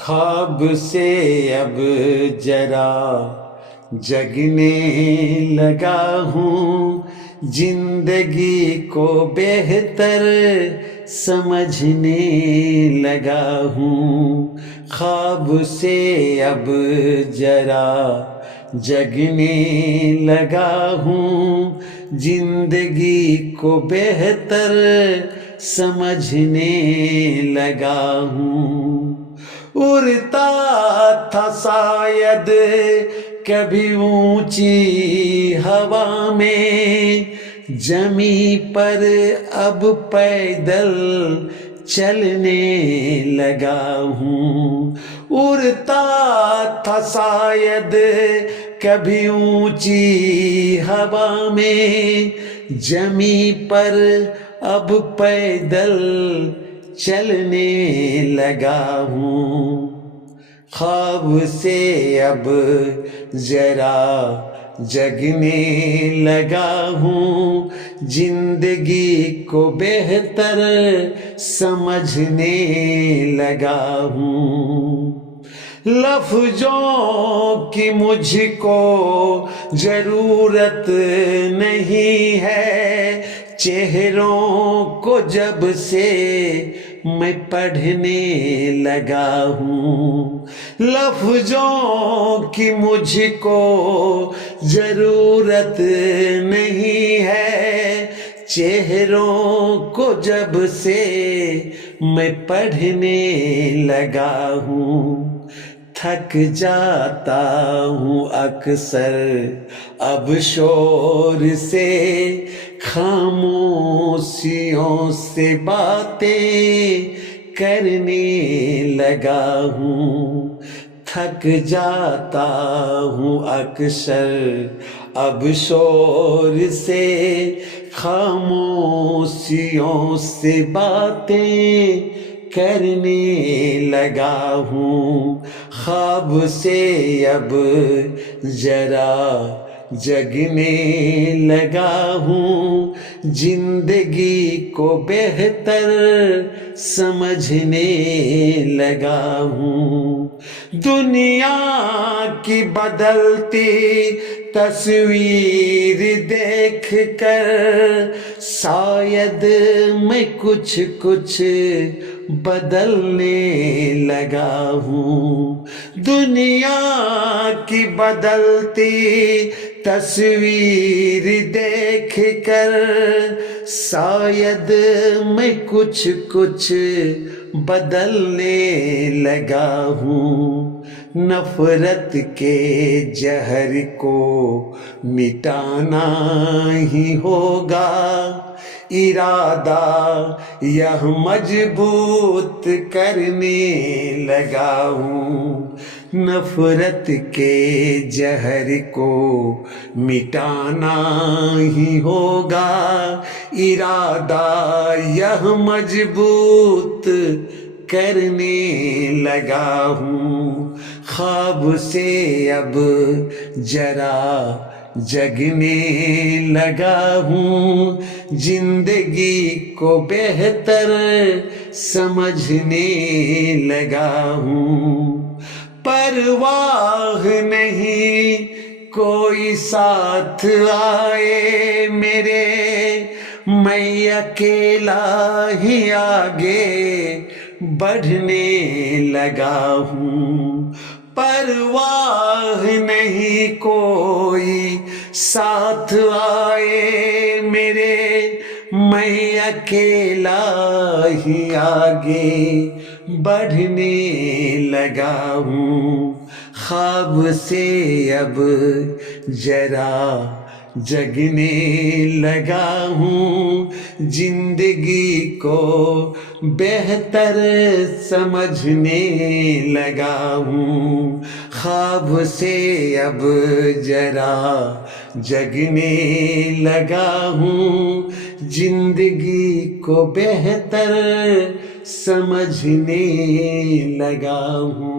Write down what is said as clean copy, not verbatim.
ख्वाब से अब जरा जगने लगा हूँ, जिंदगी को बेहतर समझने लगा हूँ। ख्वाब से अब जरा जगने लगा हूँ, जिंदगी को बेहतर समझने लगा हूँ। उड़ता था शायद कभी ऊंची हवा में, जमी पर अब पैदल चलने लगा हूँ। उड़ता था शायद कभी ऊंची हवा में, जमी पर अब पैदल चलने लगा हूँ। ख्वाब से अब जरा जगने लगा हूँ, जिंदगी को बेहतर समझने लगा हूँ। लफ्जों की मुझको जरूरत नहीं है, चेहरों को जब से मैं पढ़ने लगा हूँ। लफ्जों की मुझको जरूरत नहीं है, चेहरों को जब से मैं पढ़ने लगा हूँ। थक जाता हूँ अक्सर अब शोर से, खामोशियों से बातें करने लगा हूँ। थक जाता हूँ अक्सर अब शोर से, खामोशियों से बातें करने लगा हूँ। ख्वाब से अब जरा जगने लगा हूँ, जिंदगी को बेहतर समझने लगा हूँ। दुनिया की बदलती तस्वीर देख कर शायद मैं कुछ कुछ बदलने लगा हूँ। दुनिया की बदलती तस्वीर देख कर शायद मैं कुछ कुछ बदलने लगा हूँ। नफरत के जहर को मिटाना ही होगा, इरादा यह मजबूत करने लगा हूँ। नफरत के जहर को मिटाना ही होगा, इरादा यह मजबूत करने लगा हूँ। ख्वाब से अब जरा जगने लगा हूँ, जिंदगी को बेहतर समझने लगा हूँ। परवाह नहीं कोई साथ आए मेरे, मैं अकेला ही आगे बढ़ने लगा हूँ। परवाह नहीं कोई साथ आए मेरे, मैं अकेला ही आगे बढ़ने लगा हूँ। ख्वाब से अब जरा जगने लगा हूँ, जिंदगी को बेहतर समझने लगा हूँ। ख्वाब से अब जरा जगने लगा हूँ, जिंदगी को बेहतर समझने लगा हूँ।